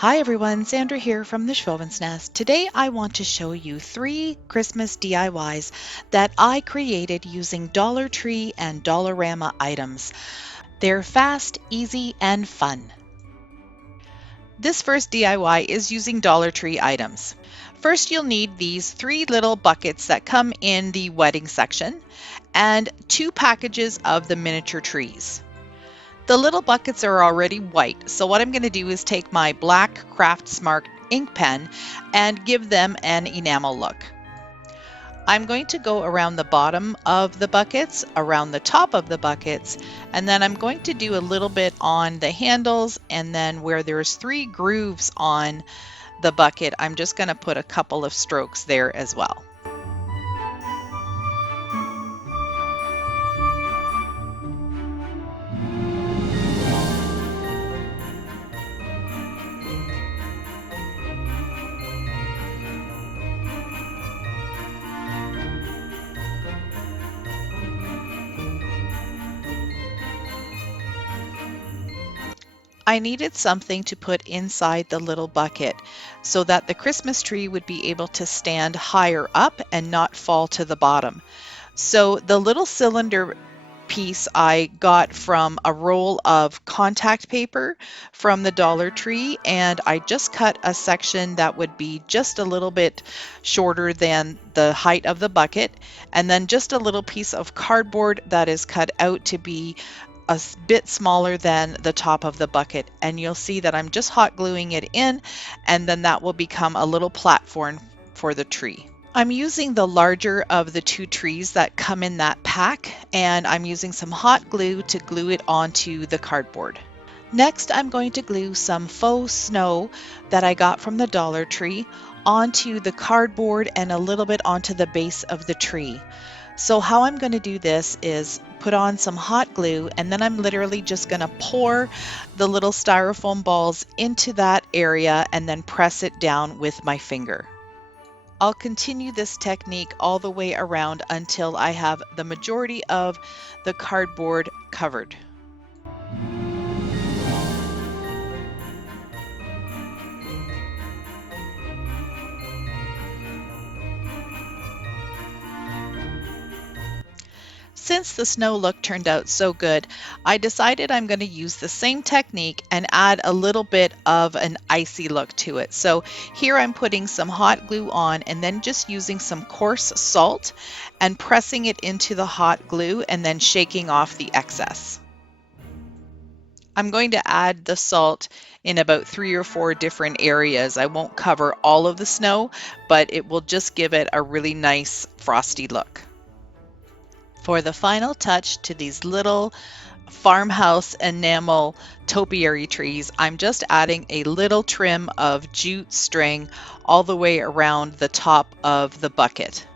Hi everyone, Sandra here from the Schwowin's Nest. Today I want to show you 3 Christmas DIYs that I created using Dollar Tree and Dollarama items. They're fast, easy, and fun. This first DIY is using Dollar Tree items. First, you'll need these 3 little buckets that come in the wedding section and 2 packages of the miniature trees. The little buckets are already white, so what I'm going to do is take my black Craft Smart ink pen and give them an enamel look. I'm going to go around the bottom of the buckets, around the top of the buckets, and then I'm going to do a little bit on the handles, and then where there's 3 grooves on the bucket, I'm just going to put a couple of strokes there as well. I needed something to put inside the little bucket so that the Christmas tree would be able to stand higher up and not fall to the bottom. So the little cylinder piece I got from a roll of contact paper from the Dollar Tree, and I just cut a section that would be just a little bit shorter than the height of the bucket, and then just a little piece of cardboard that is cut out to be a bit smaller than the top of the bucket, and you'll see that I'm just hot gluing it in, and then that will become a little platform for the tree. I'm using the larger of the 2 trees that come in that pack, and I'm using some hot glue to glue it onto the cardboard. Next, I'm going to glue some faux snow that I got from the Dollar Tree onto the cardboard and a little bit onto the base of the tree. So how I'm going to do this is put on some hot glue, and then I'm literally just going to pour the little styrofoam balls into that area and then press it down with my finger. I'll continue this technique all the way around until I have the majority of the cardboard covered. Since the snow look turned out so good, I decided I'm going to use the same technique and add a little bit of an icy look to it. So here I'm putting some hot glue on and then just using some coarse salt and pressing it into the hot glue and then shaking off the excess. I'm going to add the salt in about 3 or 4 different areas. I won't cover all of the snow, but it will just give it a really nice frosty look. For the final touch to these little farmhouse enamel topiary trees, I'm just adding a little trim of jute string all the way around the top of the bucket.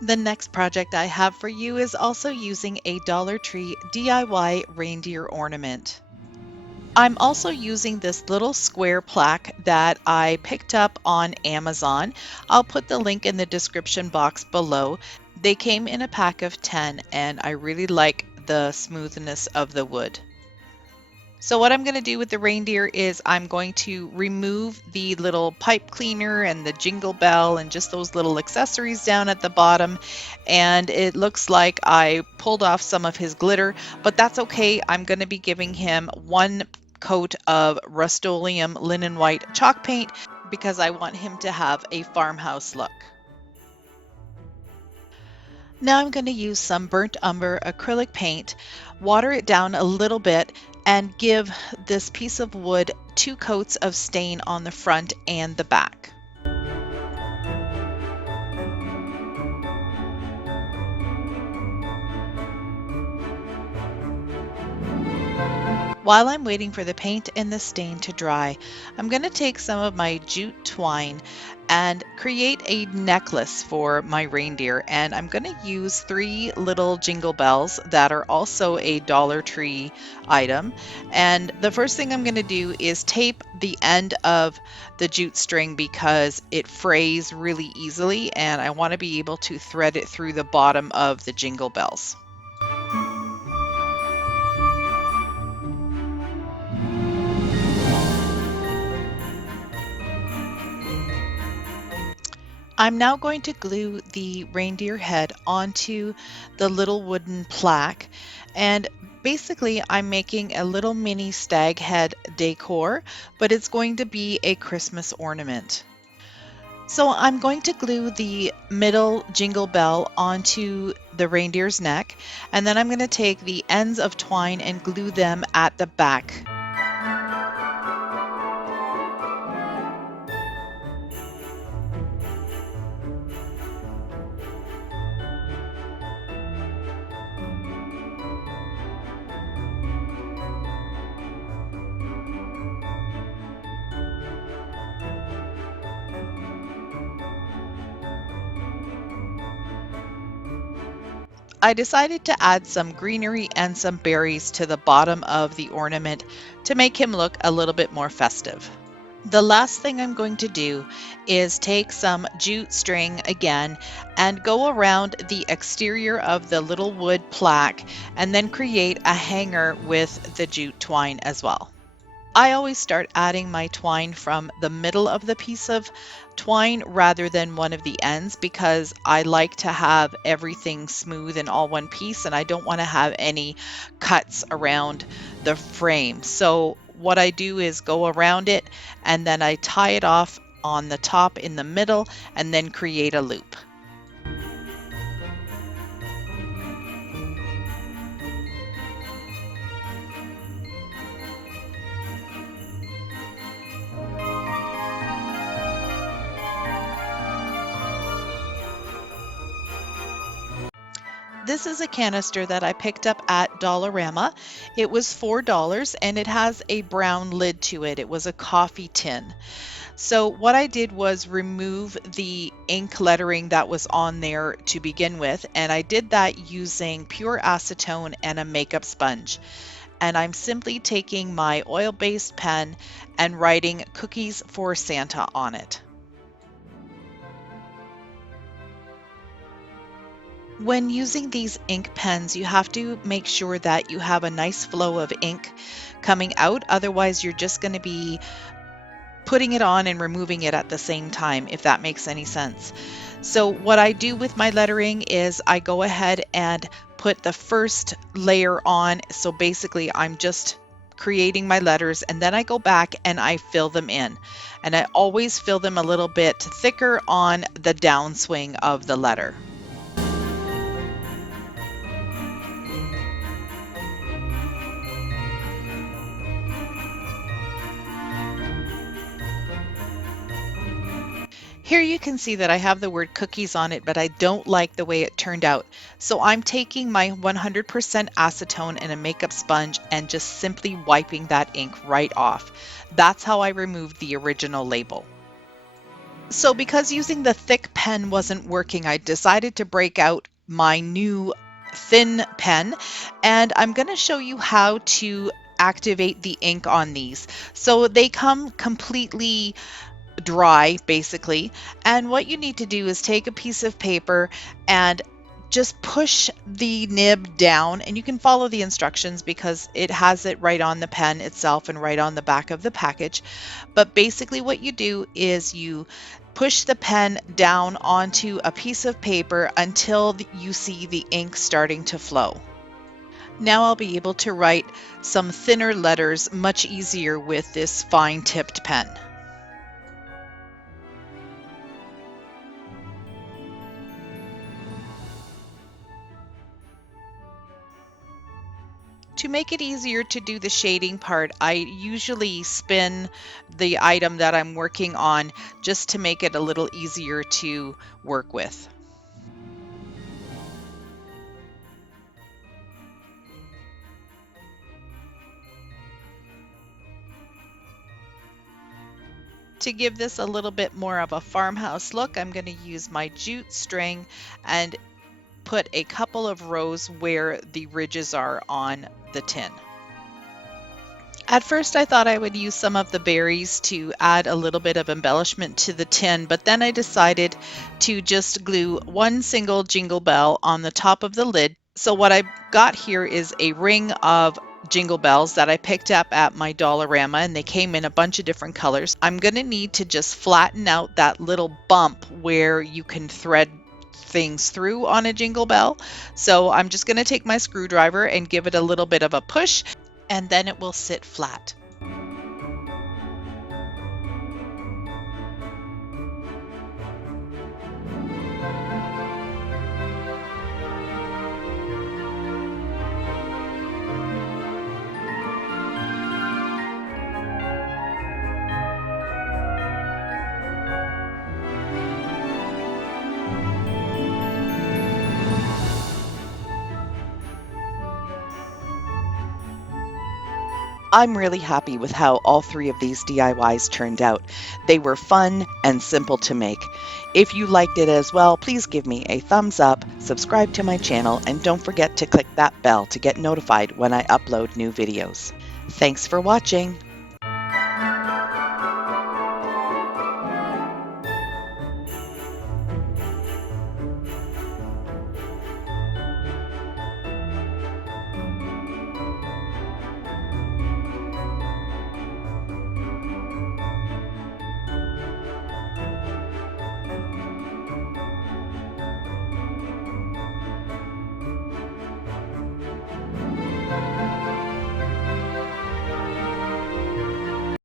The next project I have for you is also using a Dollar Tree DIY reindeer ornament. I'm also using this little square plaque that I picked up on Amazon. I'll put the link in the description box below. They came in a pack of 10 and I really like the smoothness of the wood. So what I'm going to do with the reindeer is I'm going to remove the little pipe cleaner and the jingle bell and just those little accessories down at the bottom. And it looks like I pulled off some of his glitter, but that's okay. I'm going to be giving him 1 coat of Rust-Oleum linen white chalk paint because I want him to have a farmhouse look. Now I'm going to use some burnt umber acrylic paint, water it down a little bit, and give this piece of wood 2 coats of stain on the front and the back. While I'm waiting for the paint and the stain to dry, I'm going to take some of my jute twine and create a necklace for my reindeer. And I'm going to use 3 little jingle bells that are also a Dollar Tree item. And the first thing I'm going to do is tape the end of the jute string because it frays really easily and I want to be able to thread it through the bottom of the jingle bells. I'm now going to glue the reindeer head onto the little wooden plaque, and basically I'm making a little mini stag head decor, but it's going to be a Christmas ornament. So I'm going to glue the middle jingle bell onto the reindeer's neck, and then I'm going to take the ends of twine and glue them at the back. I decided to add some greenery and some berries to the bottom of the ornament to make him look a little bit more festive. The last thing I'm going to do is take some jute string again and go around the exterior of the little wood plaque and then create a hanger with the jute twine as well. I always start adding my twine from the middle of the piece of twine rather than one of the ends because I like to have everything smooth and all one piece and I don't want to have any cuts around the frame. So what I do is go around it and then I tie it off on the top in the middle and then create a loop. This is a canister that I picked up at Dollarama. It was $4 and it has a brown lid to it. It was a coffee tin. So what I did was remove the ink lettering that was on there to begin with, and I did that using pure acetone and a makeup sponge. And I'm simply taking my oil-based pen and writing Cookies for Santa on it. When using these ink pens, you have to make sure that you have a nice flow of ink coming out. Otherwise, you're just going to be putting it on and removing it at the same time, if that makes any sense. So what I do with my lettering is I go ahead and put the first layer on. So basically I'm just creating my letters and then I go back and I fill them in. And I always fill them a little bit thicker on the downswing of the letter. Here you can see that I have the word cookies on it, but I don't like the way it turned out. So I'm taking my 100% acetone and a makeup sponge and just simply wiping that ink right off. That's how I removed the original label. So because using the thick pen wasn't working, I decided to break out my new thin pen, and I'm going to show you how to activate the ink on these. So they come completely dry basically, and what you need to do is take a piece of paper and just push the nib down, and you can follow the instructions because it has it right on the pen itself and right on the back of the package. But basically what you do is you push the pen down onto a piece of paper until you see the ink starting to flow. Now I'll be able to write some thinner letters much easier with this fine tipped pen. To make it easier to do the shading part, I usually spin the item that I'm working on just to make it a little easier to work with. To give this a little bit more of a farmhouse look, I'm going to use my jute string and put a couple of rows where the ridges are on the tin. At first I thought I would use some of the berries to add a little bit of embellishment to the tin, but then I decided to just glue one single jingle bell on the top of the lid. So what I got here is a ring of jingle bells that I picked up at my Dollarama, and they came in a bunch of different colors. I'm going to need to just flatten out that little bump where you can thread things through on a jingle bell. So I'm just going to take my screwdriver and give it a little bit of a push, and then it will sit flat. I'm really happy with how all three of these DIYs turned out. They were fun and simple to make. If you liked it as well, please give me a thumbs up, subscribe to my channel, and don't forget to click that bell to get notified when I upload new videos. Thanks for watching.